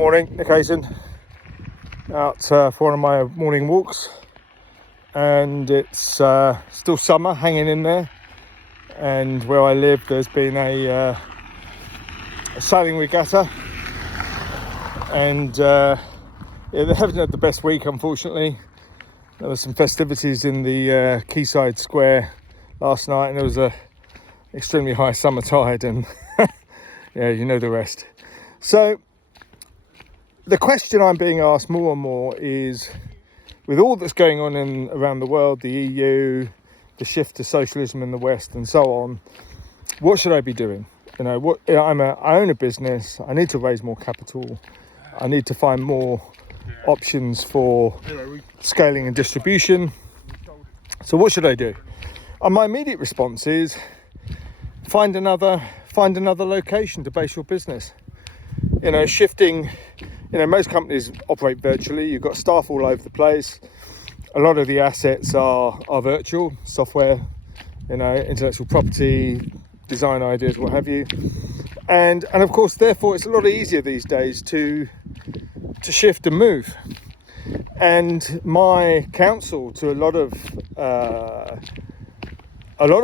Morning, Nick Hazen, out for one of my morning walks, and it's still summer, hanging in there. And where I live, there's been a sailing regatta, and they haven't had the best week, unfortunately. There were some festivities in the quayside square last night, and there was a extremely high summer tide, and yeah, you know the rest. So the question I'm being asked more and more is, with all that's going on around the world, the EU, the shift to socialism in the West, and so on, what should I be doing? I own a business. I need to raise more capital. I need to find more options for scaling and distribution. So what should I do? And my immediate response is find another location to base your business. Shifting. Most companies operate virtually. You've got staff all over the place. A lot of the assets are virtual, software, intellectual property, design ideas, what have you. And of course, therefore, it's a lot easier these days to shift and move. And my counsel to a lot of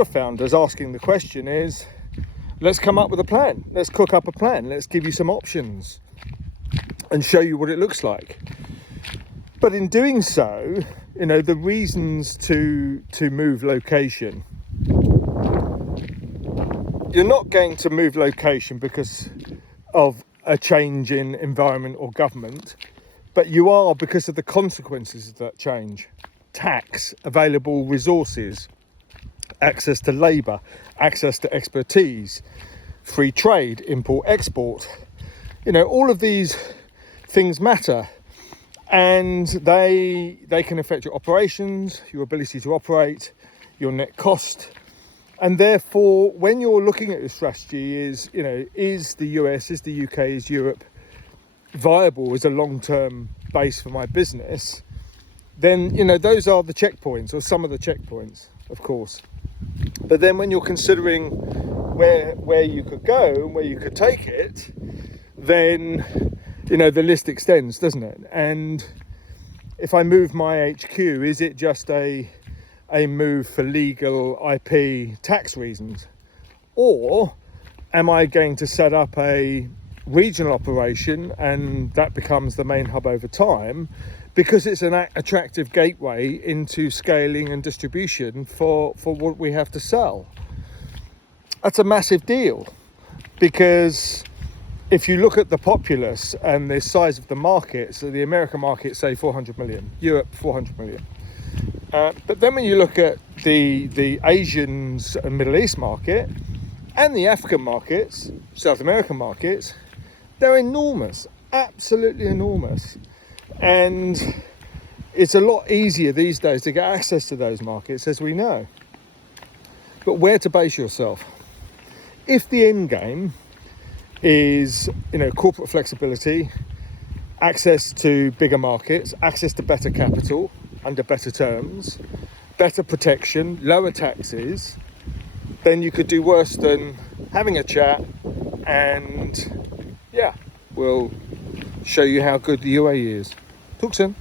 founders asking the question is, let's come up with a plan. Let's cook up a plan. Let's give you some options and show you what it looks like. But in doing so, the reasons to move location, you're not going to move location because of a change in environment or government, but you are because of the consequences of that change. Tax, available resources, access to labour, access to expertise, free trade, import, export. All of these things matter, and they can affect your operations, your ability to operate, your net cost. And therefore, when you're looking at your strategy, is the US, is the UK, is Europe viable as a long-term base for my business, then those are the checkpoints, or some of the checkpoints, of course. But then when you're considering where you could go and where you could take it, then the list extends, doesn't it? And if I move my HQ, is it just a move for legal IP tax reasons? Or am I going to set up a regional operation and that becomes the main hub over time because it's an attractive gateway into scaling and distribution for what we have to sell? That's a massive deal, because if you look at the populace and the size of the market, so the American market, say 400 million, Europe 400 million. But then when you look at the Asians and Middle East market and the African markets, South American markets, they're enormous, absolutely enormous. And it's a lot easier these days to get access to those markets, as we know. But where to base yourself? If the end game is corporate flexibility, access to bigger markets, access to better capital under better terms, better protection, lower taxes, then you could do worse than having a chat, and we'll show you how good the UAE is. Talk soon.